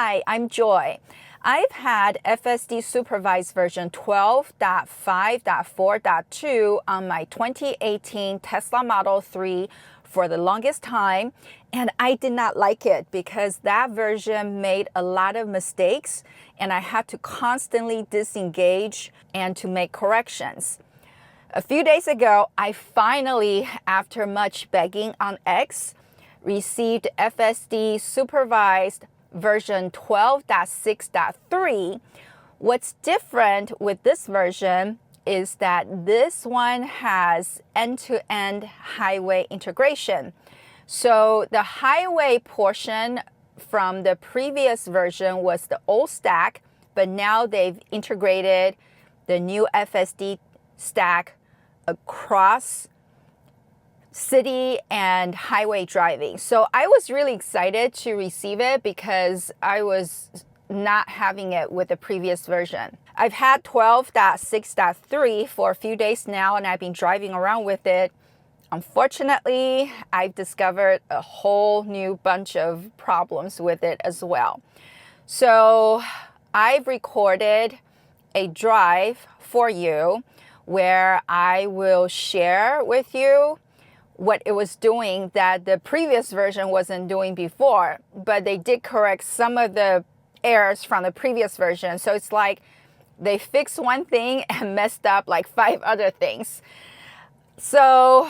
Hi, I'm Joy. I've had FSD Supervised version 12.5.4.2 on my 2018 Tesla Model 3 for the longest time, and I did not like it because that version made a lot of mistakes and I had to constantly disengage and to make corrections. A few days ago, I finally, after much begging on X, received FSD Supervised version 12.6.3. What's different with this version is that this one has end-to-end highway integration. So the highway portion from the previous version was the old stack, but now they've integrated the new FSD stack across city and highway driving. So I was really excited to receive it because I was not having it with the previous version. I've had 12.6.3 for a few days now and I've been driving around with it. Unfortunately, I've discovered a whole new bunch of problems with it as well. So I've recorded a drive for you where I will share with you what it was doing that the previous version wasn't doing before, but they did correct some of the errors from the previous version. So it's like they fixed one thing and messed up like 5 other things. So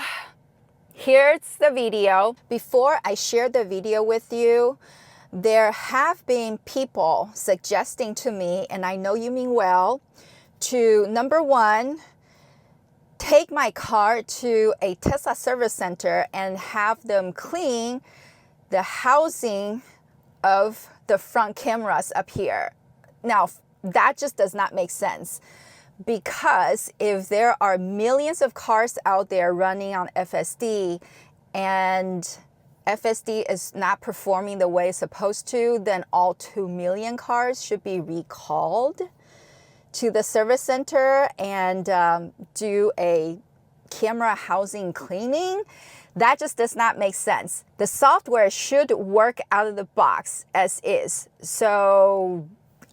here's the video. Before I share the video with you, there have been people suggesting to me, and I know you mean well, to number one, take my car to a Tesla service center and have them clean the housing of the front cameras up here. Now, that just does not make sense, because if there are millions of cars out there running on FSD and FSD is not performing the way it's supposed to, then all 2 million cars should be recalled to the service center and do a camera housing cleaning. That just does not make sense. The software should work out of the box as is. So,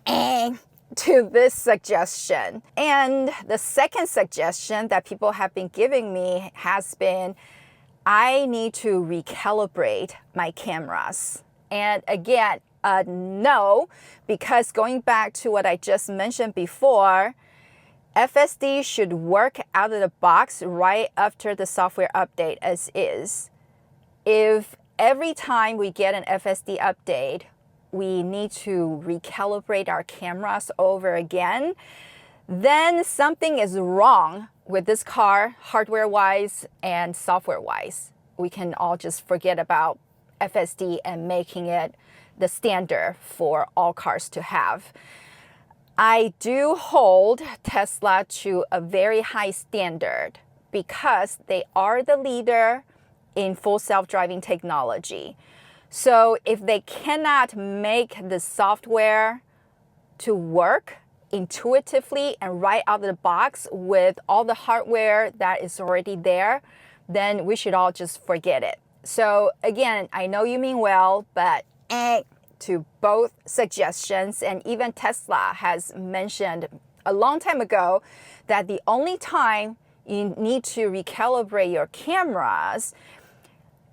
to this suggestion. And the second suggestion that people have been giving me has been, I need to recalibrate my cameras. And again, no, because going back to what I just mentioned before, FSD should work out of the box right after the software update as is. If every time we get an FSD update, we need to recalibrate our cameras over again, then something is wrong with this car, hardware-wise and software-wise. We can all just forget about FSD and making it the standard for all cars to have. I do hold Tesla to a very high standard because they are the leader in full self-driving technology. So if they cannot make the software to work intuitively and right out of the box with all the hardware that is already there, then we should all just forget it. So again, I know you mean well, but to both suggestions, and even Tesla has mentioned a long time ago that the only time you need to recalibrate your cameras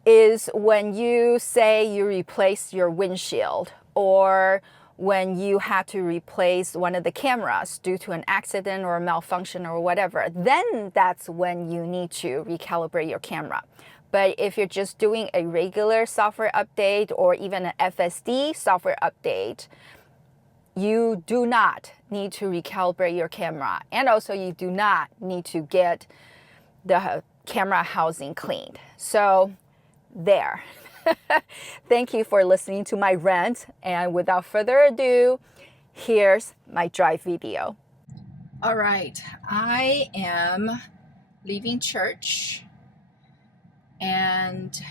is when you say you replace your windshield or when you have to replace one of the cameras due to an accident or a malfunction or whatever. Then that's when you need to recalibrate your camera. But if you're just doing a regular software update or even an FSD software update, you do not need to recalibrate your camera. And also you do not need to get the camera housing cleaned. So there. Thank you for listening to my rant. And without further ado, here's my drive video. All right, I am leaving church. And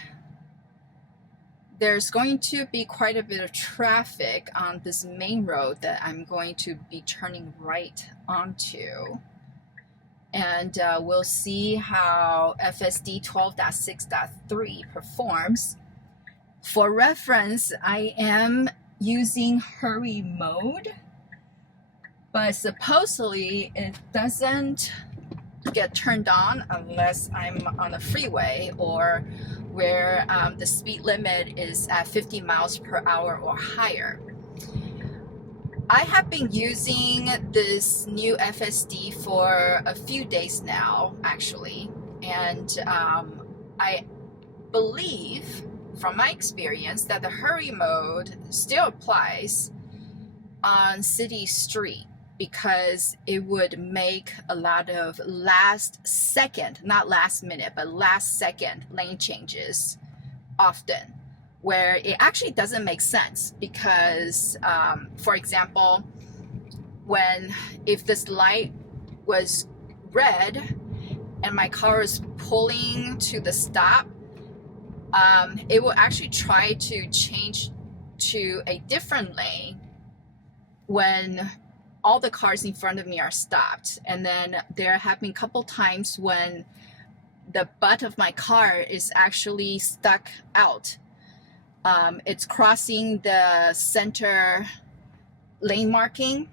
there's going to be quite a bit of traffic on this main road that I'm going to be turning right onto. And we'll see how FSD 12.6.3 performs. For reference, I am using hurry mode, but supposedly it doesn't get turned on unless I'm on a freeway or where the speed limit is at 50 miles per hour or higher. I have been using this new FSD for a few days now, actually, and I believe from my experience that the hurry mode still applies on city street, because it would make a lot of last second, not last minute, but last second lane changes often, where it actually doesn't make sense. Because for example, if this light was red and my car is pulling to the stop, it will actually try to change to a different lane when all the cars in front of me are stopped. And then there have been a couple times when the butt of my car is actually stuck out. It's crossing the center lane marking,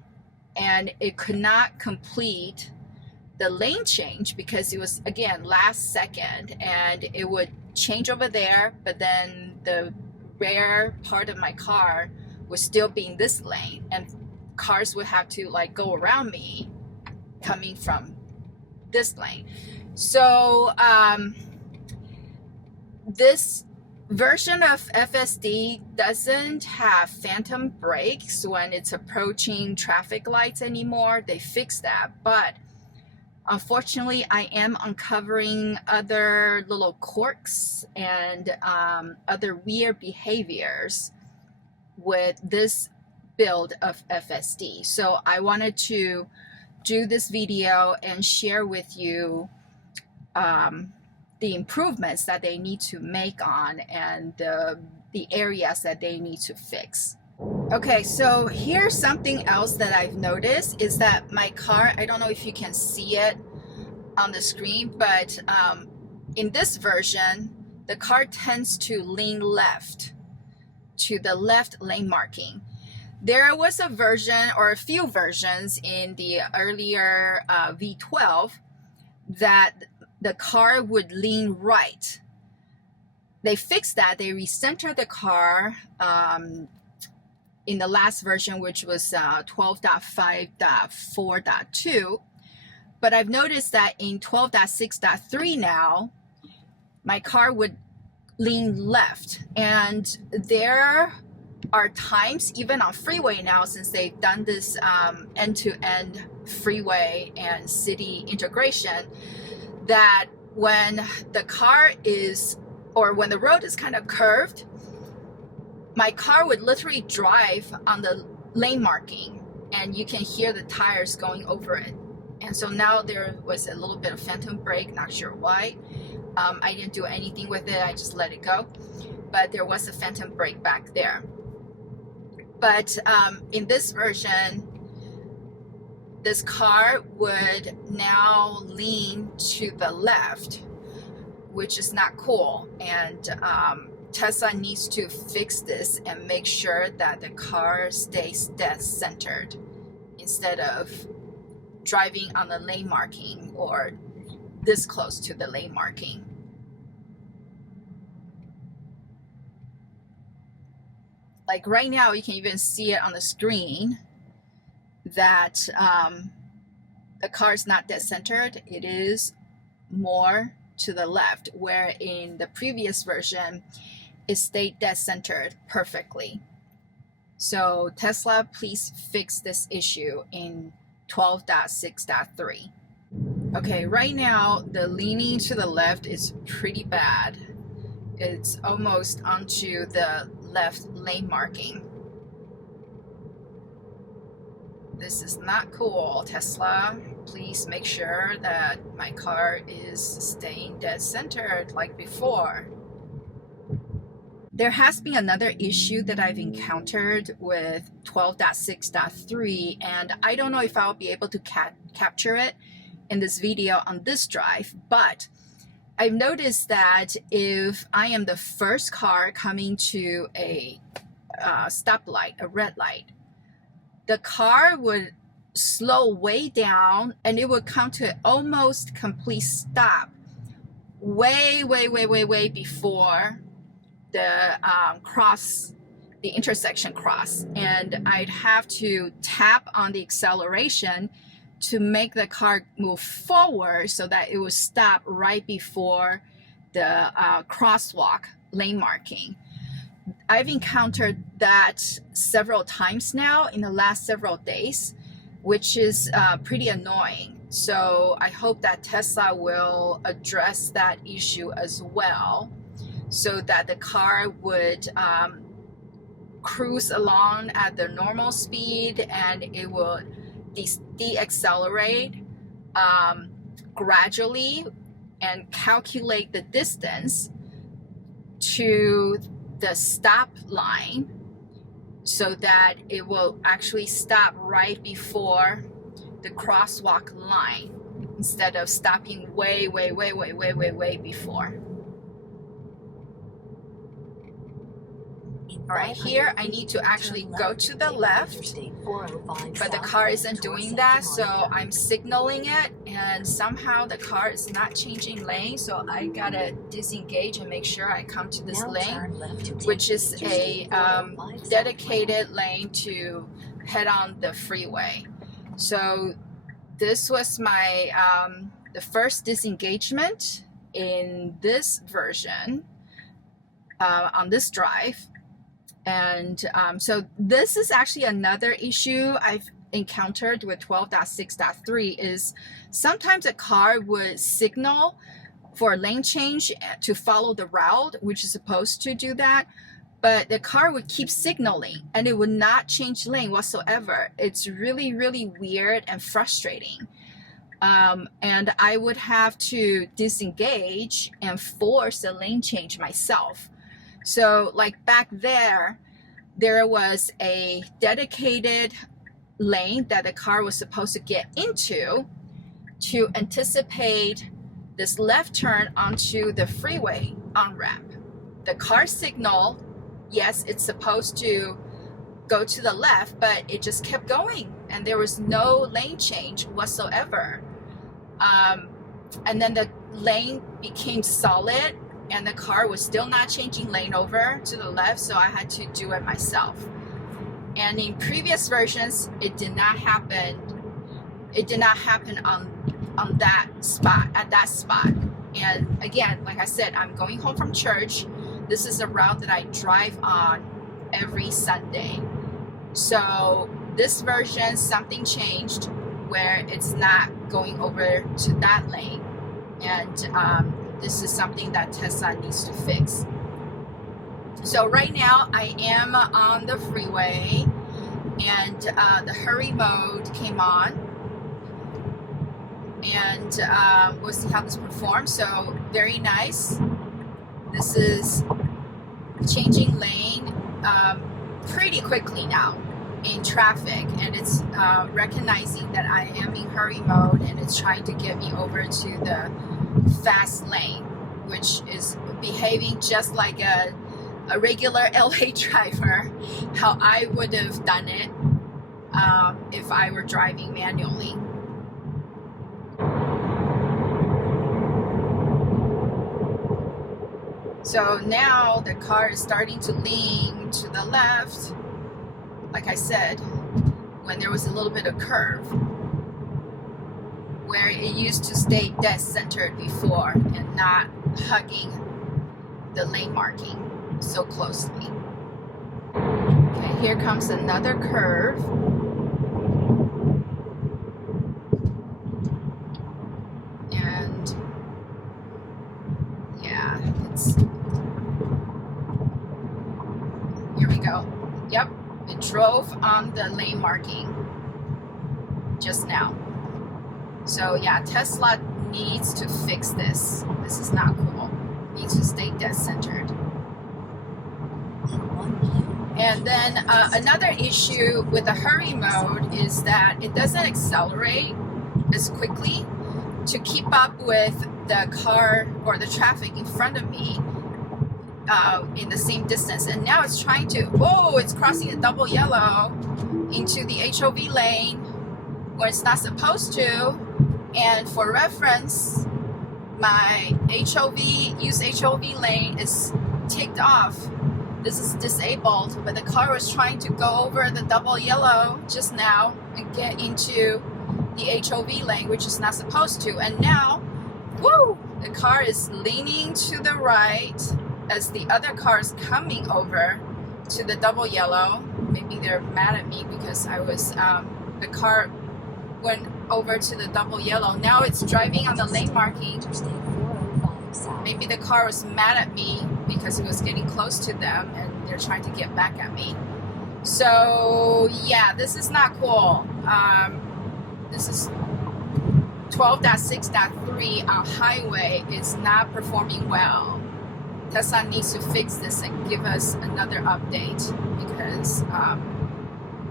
and it could not complete the lane change because it was, again, last second, and it would change over there, but then the rear part of my car would still be in this lane, and cars would have to like go around me coming from this lane. So this version of FSD doesn't have phantom brakes when it's approaching traffic lights anymore. They fixed that, but unfortunately I am uncovering other little quirks and other weird behaviors with this build of FSD. So I wanted to do this video and share with you the improvements that they need to make on, and the areas that they need to fix. Okay, so here's something else that I've noticed is that my car, I don't know if you can see it on the screen, but in this version, the car tends to lean left to the left lane marking. There was a version or a few versions in the earlier V12 that the car would lean right. They fixed that. They recentered the car in the last version, which was 12.5.4.2. But I've noticed that in 12.6.3 now, my car would lean left. And there are times, even on freeway now, since they've done this end-to-end freeway and city integration, that when the car is, or when the road is kind of curved, my car would literally drive on the lane marking, and you can hear the tires going over it. And so now there was a little bit of phantom brake, not sure why. I didn't do anything with it, I just let it go. But there was a phantom brake back there. But in this version, this car would now lean to the left, which is not cool. And Tesla needs to fix this and make sure that the car stays dead centered instead of driving on the lane marking or this close to the lane marking. Like right now, you can even see it on the screen that the car is not dead centered. It is more to the left, where in the previous version, it stayed dead centered perfectly. So Tesla, please fix this issue in 12.6.3. Okay, right now, the leaning to the left is pretty bad. It's almost onto the left lane marking. This is not cool, Tesla. Please make sure that my car is staying dead centered like before. There has been another issue that I've encountered with 12.6.3, and I don't know if I'll be able to capture it in this video on this drive, but I've noticed that if I am the first car coming to a stoplight, a red light, the car would slow way down and it would come to almost complete stop way before the intersection cross, and I'd have to tap on the acceleration to make the car move forward so that it would stop right before the crosswalk lane marking. I've encountered that several times now in the last several days, which is pretty annoying. So I hope that Tesla will address that issue as well, so that the car would cruise along at the normal speed and it will de-accelerate gradually and calculate the distance to the stop line so that it will actually stop right before the crosswalk line instead of stopping way before. All right, here I need to actually go to the left, but the car isn't doing that, so I'm signaling it, and somehow the car is not changing lane, so I gotta disengage and make sure I come to this lane, which is a dedicated lane to head on the freeway. So this was my the first disengagement in this version on this drive. And so this is actually another issue I've encountered with 12.6.3 is sometimes a car would signal for a lane change to follow the route, which is supposed to do that, but the car would keep signaling and it would not change lane whatsoever. It's really weird and frustrating. And I would have to disengage and force a lane change myself. So like back there was a dedicated lane that the car was supposed to get into to anticipate this left turn onto the freeway on-ramp. The car signaled, yes, it's supposed to go to the left, but it just kept going and there was no lane change whatsoever. And then the lane became solid and the car was still not changing lane over to the left, so I had to do it myself. And in previous versions, it did not happen. It did not happen on that spot, at that spot. And again, like I said, I'm going home from church. This is a route that I drive on every Sunday. So this version, something changed where it's not going over to that lane. And this is something that Tesla needs to fix. So right now I am on the freeway and the hurry mode came on, and we'll see how this performs. So very nice. This is changing lane pretty quickly now in traffic, and it's recognizing that I am in hurry mode and it's trying to get me over to the fast lane, which is behaving just like a regular LA driver, how I would have done it if I were driving manually. So now the car is starting to lean to the left, like I said, when there was a little bit of curve, where it used to stay dead centered before and not hugging the lane marking so closely. Okay, here comes another curve. And yeah, here we go. Yep, it drove on the lane marking just now. So yeah, Tesla needs to fix this. This is not cool. It needs to stay dead centered. And then another issue with the hurry mode is that it doesn't accelerate as quickly to keep up with the car or the traffic in front of me. in the same distance, and now it's trying to, it's crossing a double yellow into the HOV lane where it's not supposed to. And for reference, my use HOV lane is ticked off. This is disabled, but the car was trying to go over the double yellow just now and get into the HOV lane, which is not supposed to. And now, the car is leaning to the right as the other car is coming over to the double yellow. Maybe they're mad at me because I was, the car went over to the double yellow. Now it's driving on the lane marking. Maybe the car was mad at me because it was getting close to them and they're trying to get back at me. So yeah, this is not cool. This is 12.6.3 on highway is not performing well. Tesla needs to fix this and give us another update because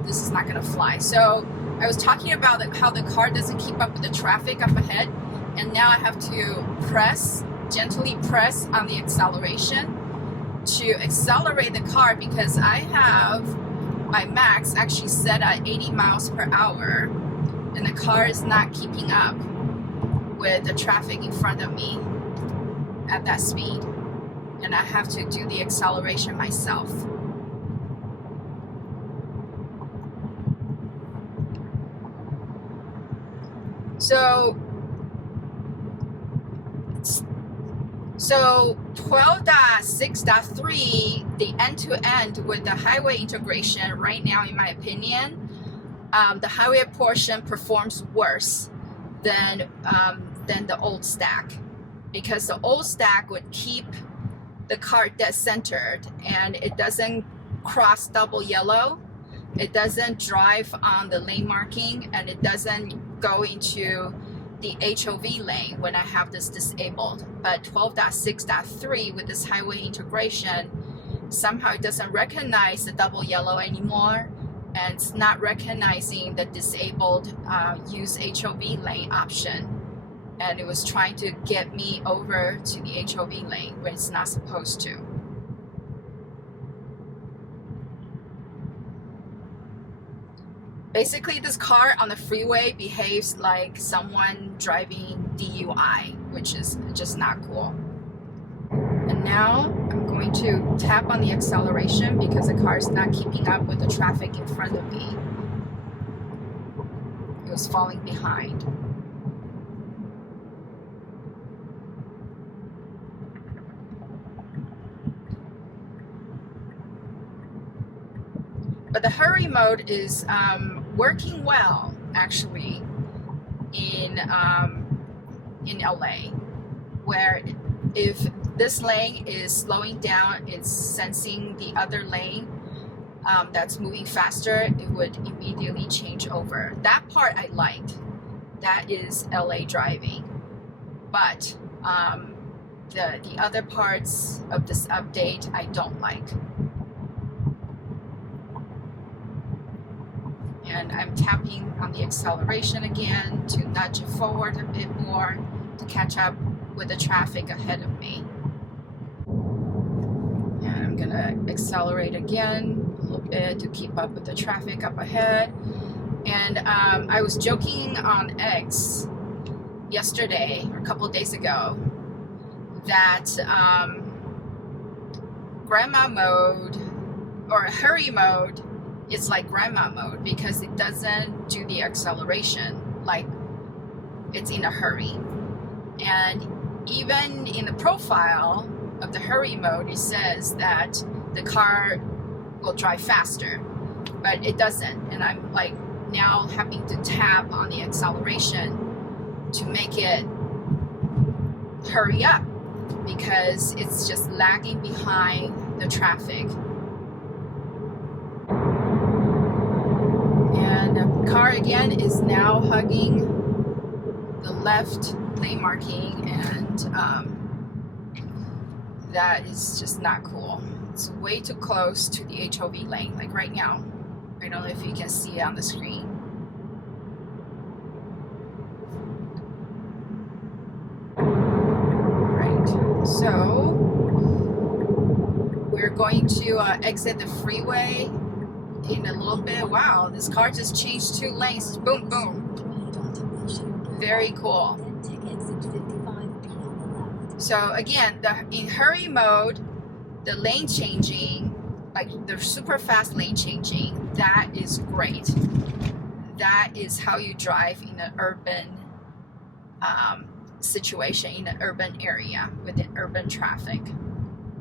this is not going to fly. So I was talking about how the car doesn't keep up with the traffic up ahead, and now I have to gently press on the acceleration to accelerate the car because I have my max actually set at 80 miles per hour and the car is not keeping up with the traffic in front of me at that speed, and I have to do the acceleration myself. So 12.6.3, the end-to-end with the highway integration right now, in my opinion, the highway portion performs worse than the old stack, because the old stack would keep the car dead centered and it doesn't cross double yellow, it doesn't drive on the lane marking, and it doesn't go into the HOV lane when I have this disabled. But 12.6.3 with this highway integration, somehow it doesn't recognize the double yellow anymore, and it's not recognizing the disabled use HOV lane option, and it was trying to get me over to the HOV lane when it's not supposed to. Basically, this car on the freeway behaves like someone driving DUI, which is just not cool. And now I'm going to tap on the acceleration because the car is not keeping up with the traffic in front of me. It was falling behind. But the hurry mode is working well, actually, in LA, where if this lane is slowing down, it's sensing the other lane that's moving faster, it would immediately change over. That part I liked. That is LA driving. But the other parts of this update I don't like. And I'm tapping on the acceleration again to nudge it forward a bit more to catch up with the traffic ahead of me. And I'm gonna accelerate again a little bit to keep up with the traffic up ahead. And I was joking on X yesterday, or a couple of days ago, that grandma mode or hurry mode is like grandma mode because it doesn't do the acceleration like it's in a hurry. And even in the profile of the hurry mode, it says that the car will drive faster, but it doesn't. And I'm like now having to tap on the acceleration to make it hurry up because it's just lagging behind the traffic. And the car again is now hugging the left lane marking, and that is just not cool. It's way too close to the HOV lane, like right now. I don't know if you can see it on the screen. Right, so going to exit the freeway in a little bit. Wow, this car just changed 2 lanes. Boom, boom. Very cool. So again, in hurry mode, the lane changing, like the super fast lane changing, that is great. That is how you drive in an urban situation, in an urban area with an urban traffic.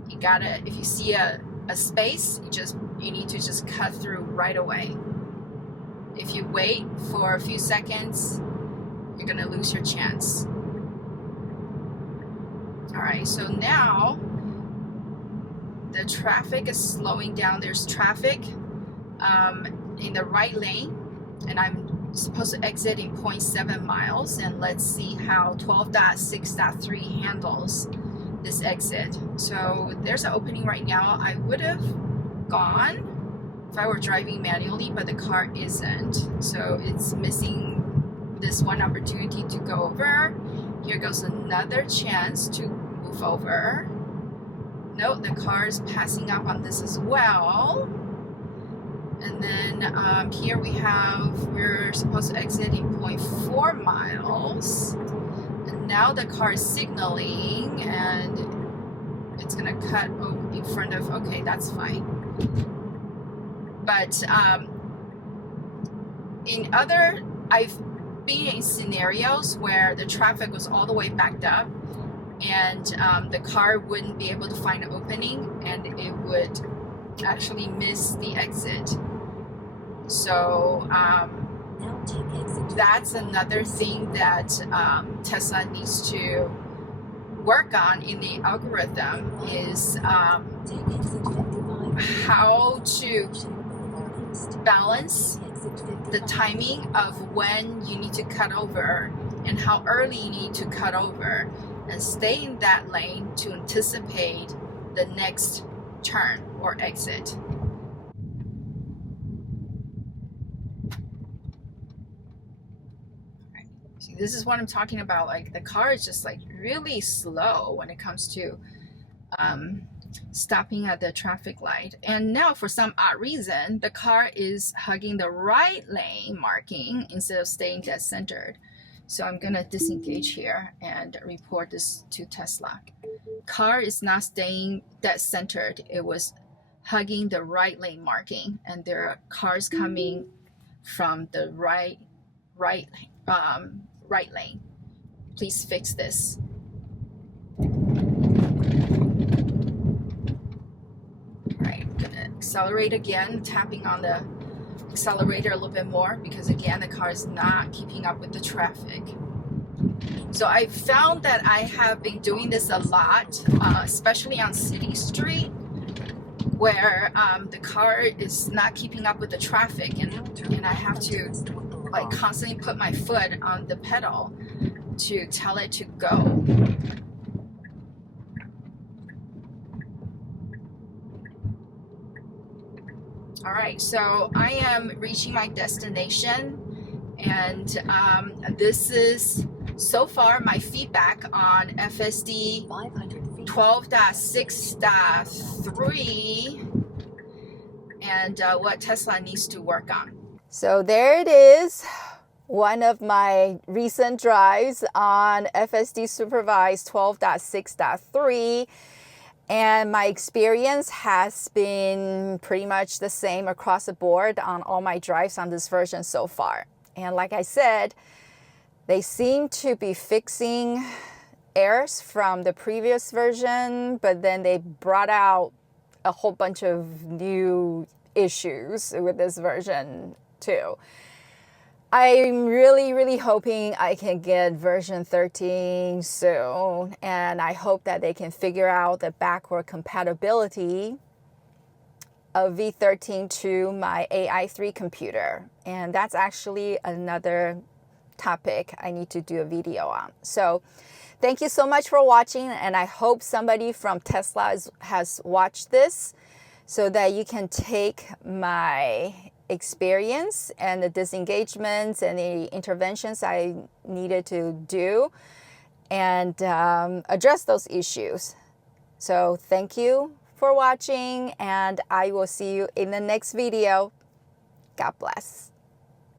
You gotta, if you see a space, you need to just cut through right away. If you wait for a few seconds, you're gonna lose your chance. All right, so now the traffic is slowing down. There's traffic in the right lane, and I'm supposed to exit in 0.7 miles, and let's see how 12.6.3 handles this exit. So there's an opening right now. I would have gone if I were driving manually, but the car isn't, so it's missing this one opportunity to go over. Here goes another chance to move over. Note the car is passing up on this as well. And then here we're supposed to exit in 0.4 miles. And now the car is signaling, and it's gonna cut in front of, okay, that's fine. But I've been in scenarios where the traffic was all the way backed up, and the car wouldn't be able to find an opening, and it would actually miss the exit. So that's another thing that Tesla needs to work on in the algorithm, is how to balance the timing of when you need to cut over and how early you need to cut over, and stay in that lane to anticipate the next turn or exit. Right. See, this is what I'm talking about. Like, the car is just like really slow when it comes to stopping at the traffic light. And now, for some odd reason, the car is hugging the right lane marking instead of staying dead centered. So I'm gonna disengage here and report this to Tesla. Car is not staying dead centered. It was hugging the right lane marking, and there are cars coming from the right lane. Please fix this. Accelerate again, tapping on the accelerator a little bit more, because again, the car is not keeping up with the traffic. So I found that I have been doing this a lot, especially on City Street, where the car is not keeping up with the traffic, and I have to like constantly put my foot on the pedal to tell it to go. All right, so I am reaching my destination, and this is so far my feedback on FSD 12.6.3 and what Tesla needs to work on. So there it is, one of my recent drives on FSD Supervised 12.6.3. And my experience has been pretty much the same across the board on all my drives on this version so far. And like I said, they seem to be fixing errors from the previous version, but then they brought out a whole bunch of new issues with this version too. I'm really hoping I can get version 13 soon, and I hope that they can figure out the backward compatibility of V13 to my AI3 computer. And that's actually another topic I need to do a video on. So thank you so much for watching, and I hope somebody from Tesla has watched this so that you can take my experience and the disengagements and the interventions I needed to do and address those issues. So thank you for watching, and I will see you in the next video. God bless.